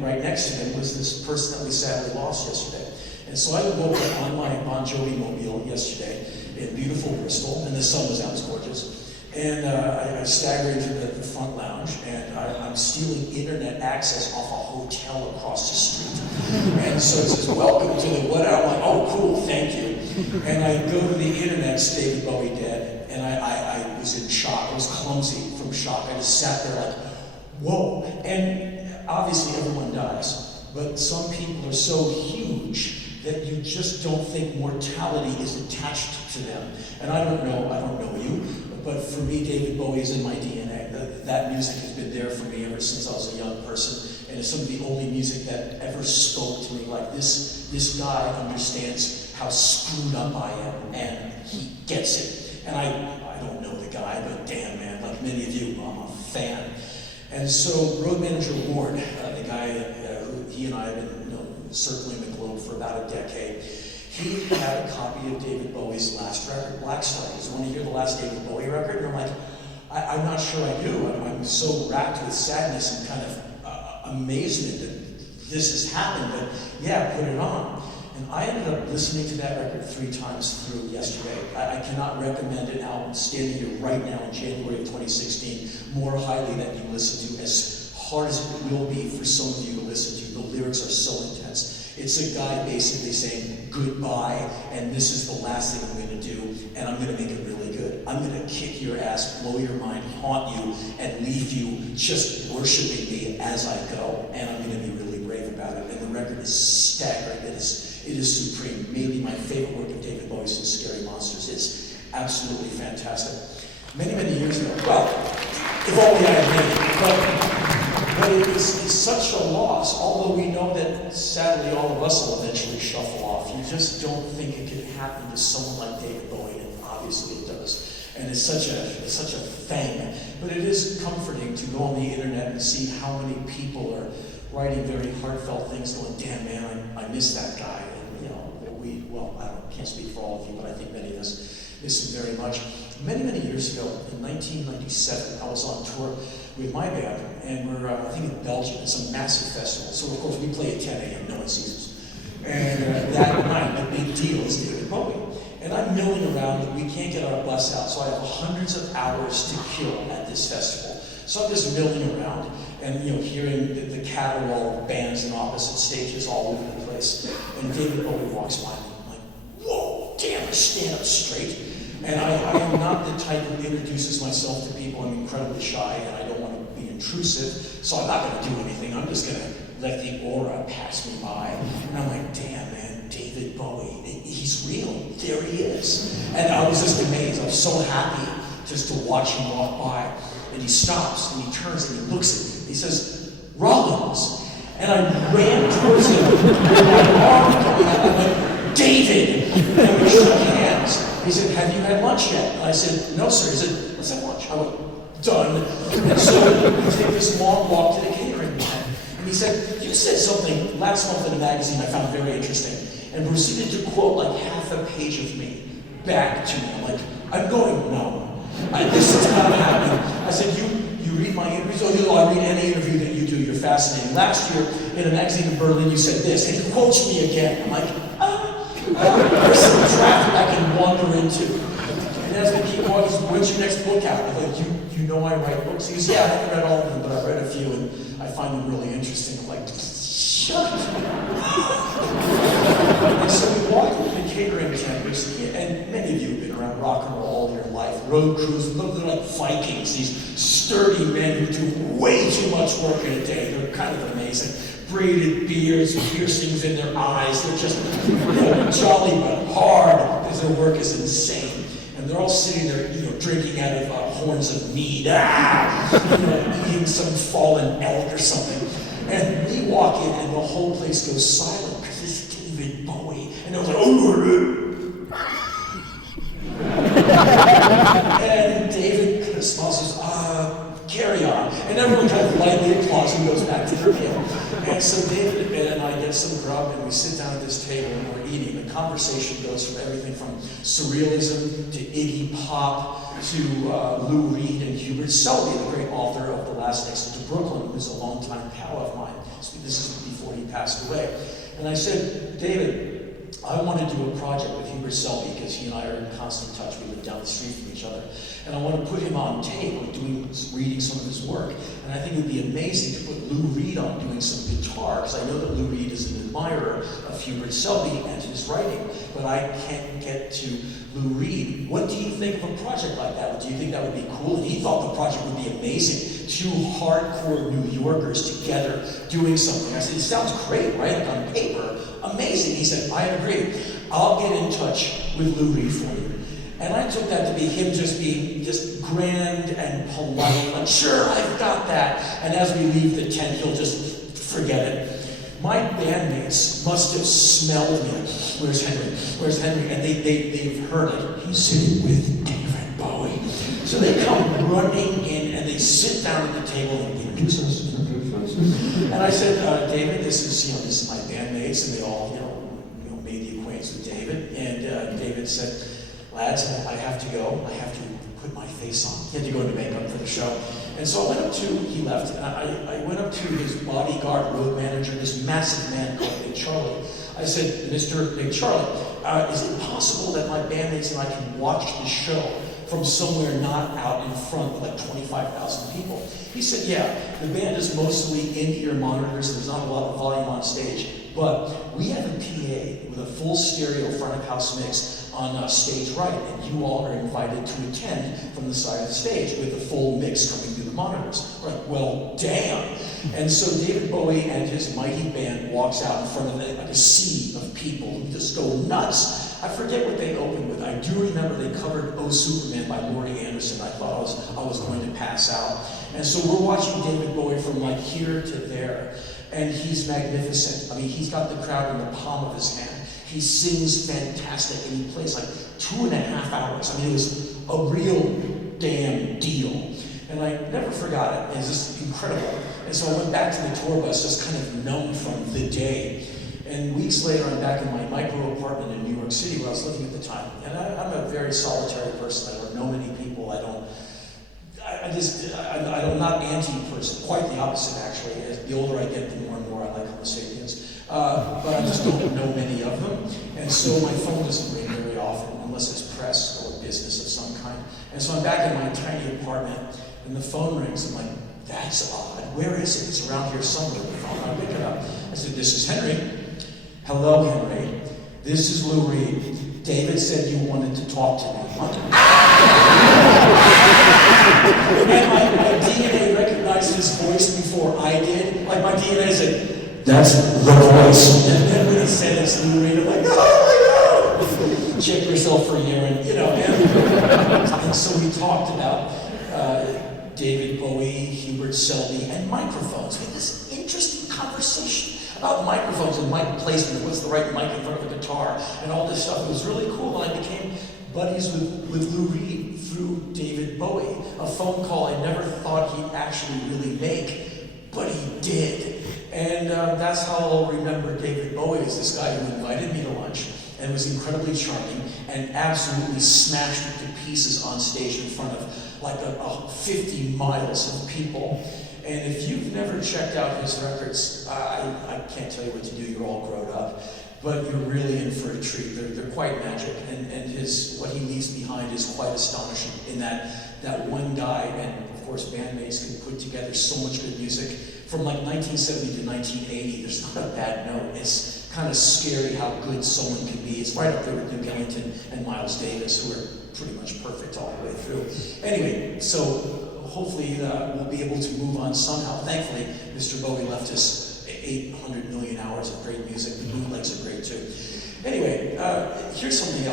And right next to him was this person that we sadly lost yesterday. And so I woke up on my Bon Jovi mobile yesterday in beautiful Bristol, and the sun was out, it was gorgeous. And I staggered into the front lounge, and I'm stealing internet access off a hotel across the street. And so it says, welcome to the whatever. I'm like, oh, cool, thank you. And I go to the internet, it's David Bowie dead, and I was in shock. I was clumsy from shock. I just sat there like, whoa. And obviously everyone dies, but some people are so huge that you just don't think mortality is attached to them. And I don't know you, but for me, David Bowie is in my DNA. That music has been there for me ever since I was a young person, and it's some of the only music that ever spoke to me like this guy understands how screwed up I am, and he gets it. And I don't know the guy, but damn man, like many of you, I'm a fan. And so Road Manager Ward, the guy who he and I have been circling the globe for about a decade, he had a copy of David Bowie's last record, Black Star. He said, want to hear the last David Bowie record? And I'm like, I'm not sure I do. I'm so racked with sadness and kind of amazement that this has happened, but yeah, put it on. And I ended up listening to that record 3 times through yesterday. I cannot recommend an album standing here right now in January of 2016 more highly that you listen to, as hard as it will be for some of you to listen to. The lyrics are so intense. It's a guy basically saying goodbye, and this is the last thing I'm going to do, and I'm going to make it really good. I'm going to kick your ass, blow your mind, haunt you, and leave you just worshiping me as I go, and I'm going to be really brave about it. And the record is staggering. It is supreme. Maybe my favorite work of David Bowie since Scary Monsters. It's absolutely fantastic. Many, many years ago, well, if only I had made it, but it is such a loss, although we know that sadly all of us will eventually shuffle off. You just don't think it could happen to someone like David Bowie, and obviously it does. And it's such a thing. But it is comforting to go on the internet and see how many people are writing very heartfelt things, going, damn man, I miss that guy. And I can't speak for all of you, but I think many of us miss him very much. Many, many years ago, in 1997, I was on tour with my band, and we're, I think in Belgium, it's a massive festival. So of course we play at 10 a.m., no one sees us. And that night, the big deal is David Bowie. And I'm milling around, we can't get our bus out, so I have hundreds of hours to kill at this festival. So I'm just milling around, and hearing the caterwaul of bands in opposite stages all over the place. And David Bowie walks by me, I'm like, whoa, damn, I stand up straight. And I am not the type who introduces myself to people. I'm incredibly shy, and I don't want to be intrusive, so I'm not going to do anything. I'm just going to let the aura pass me by. And I'm like, damn, man, David Bowie, he's real. There he is. And I was just amazed. I was so happy just to watch him walk by. And he stops, and he turns, and he looks at me. He says, Rollins. And I ran towards him with my arm coming out. I'm like, David! And we shook hands. He said, have you had lunch yet? And I said, no, sir. He said, let's have lunch. I went, done. And so we take this long walk to the catering tent. And he said, you said something last month in a magazine I found very interesting, and proceeded to quote like half a page of me back to me. I'm like, I'm going, no. This is not happening. I said, you read my interviews? Oh, I read any interview that you do. You're fascinating. Last year, in a magazine in Berlin, you said this, and he quotes me again. I'm like, there's some traffic I can wander into. And as we keep walking, he says, when's your next book out? I'm like, you know I write books? He goes, yeah, I haven't read all of them, but I've read a few, and I find them really interesting. I'm like, shut up. And so we walked into the catering tent recently, and many of you have been around rock and roll all your life. Road crews, they're like Vikings, these sturdy men who do way too much work in a day. They're kind of amazing. Braided beards, piercings in their eyes. They're just jolly but hard because their work is insane. And they're all sitting there, drinking out of horns of mead, eating some fallen elk or something. And we walk in, and the whole place goes silent because it's David Bowie. And they're like, and David kind of smiles and says, carry on. And everyone kind of lightly applauds and goes back to their meal. And so David and I get some grub, and we sit down at this table, and we're eating. The conversation goes from everything from surrealism to Iggy Pop to Lou Reed and Hubert Selby, the great author of The Last Exit to Brooklyn, who's a longtime pal of mine. So this is passed away. And I said, David, I want to do a project with Hubert Selby because he and I are in constant touch. We live down the street from each other. And I want to put him on tape, like reading some of his work. And I think it would be amazing to put Lou Reed on doing some guitar, because I know that Lou Reed is an admirer of Hubert Selby and his writing, but I can't get to Lou Reed. What do you think of a project like that? Do you think that would be cool? And he thought the project would be amazing. Two hardcore New Yorkers together doing something. I said, it sounds great, right? Like on paper, amazing. He said, I agree. I'll get in touch with Lou Reed for you. And I took that to be him just being just grand and polite, like, sure, I've got that. And as we leave the tent, he'll just forget it. My bandmates must have smelled me like, where's Henry? Where's Henry? And they've heard it. He's sitting with David Bowie. So they come running in and they sit down at the table and they introduce us. And I said, David, this is my bandmates, and they all, made the acquaintance with David. And David said, lads, I have to go. I have to put my face on. He had to go into makeup for the show. And so I went up to, he left, and I went up to his bodyguard, road manager, this massive man called Big Charlie. I said, Mr. Big Charlie, is it possible that my bandmates and I can watch the show from somewhere not out in front of like 25,000 people? He said, yeah, the band is mostly in-ear monitors, there's not a lot of volume on stage, but we have a PA with a full stereo front of house mix on stage right, and you all are invited to attend from the side of the stage with a full mix coming through the monitors. We're like, well, damn. And so David Bowie and his mighty band walks out in front of like a sea of people who just go nuts. I forget what they opened with. I do remember they covered Oh Superman by Laurie Anderson. I thought I was going to pass out. And so we're watching David Bowie from like here to there. And he's magnificent. I mean, he's got the crowd in the palm of his hand. He sings fantastic, and he plays like 2.5 hours. I mean, it was a real damn deal. And I never forgot it. It was just incredible. And so I went back to the tour bus, just kind of numb from the day. And weeks later, I'm back in my micro apartment in New York City, where I was living at the time. And I'm a very solitary person. I don't know many people. I'm not anti-person. Quite the opposite, actually. As the older I get, the more and more I like Homo sapiens. But I just don't know many of them. And so my phone doesn't ring very often, unless it's press or business of some kind. And so I'm back in my tiny apartment, and the phone rings. I'm like, that's odd. Where is it? It's around here somewhere. The phone. I pick it up. I said, this is Henry. Hello, Henry. This is Lou Reed. David said you wanted to talk to me. And my DNA recognized his voice before I did. Like my DNA said, that's the voice. And then when he said it's Lou Reed, I'm like, oh my God. Check yourself for urine, And so we talked about David Bowie, Hubert Selby, and microphones. We had this interesting conversation about microphones and mic placement, what's the right mic in front of a guitar, and all this stuff. It was really cool, and I became buddies with Lou Reed through David Bowie. A phone call I never thought he'd actually really make, but he did. And that's how I'll remember David Bowie, as this guy who invited me to lunch and was incredibly charming and absolutely smashed it to pieces on stage in front of like 50 miles of people. And if you've never checked out his records, I can't tell you what to do, you're all grown up, but you're really in for a treat. They're quite magic, and what he leaves behind is quite astonishing in that one guy, and of course bandmates can put together so much good music. From like 1970 to 1980, there's not a bad note. It's kind of scary how good someone can be. It's right up there with Duke Ellington and Miles Davis, who are pretty much perfect all the way through. Anyway, so hopefully we'll be able to move on somehow. Thankfully, Mr. Bowie left us 800 million hours of great music. The bootlegs are great too. Anyway, here's something else.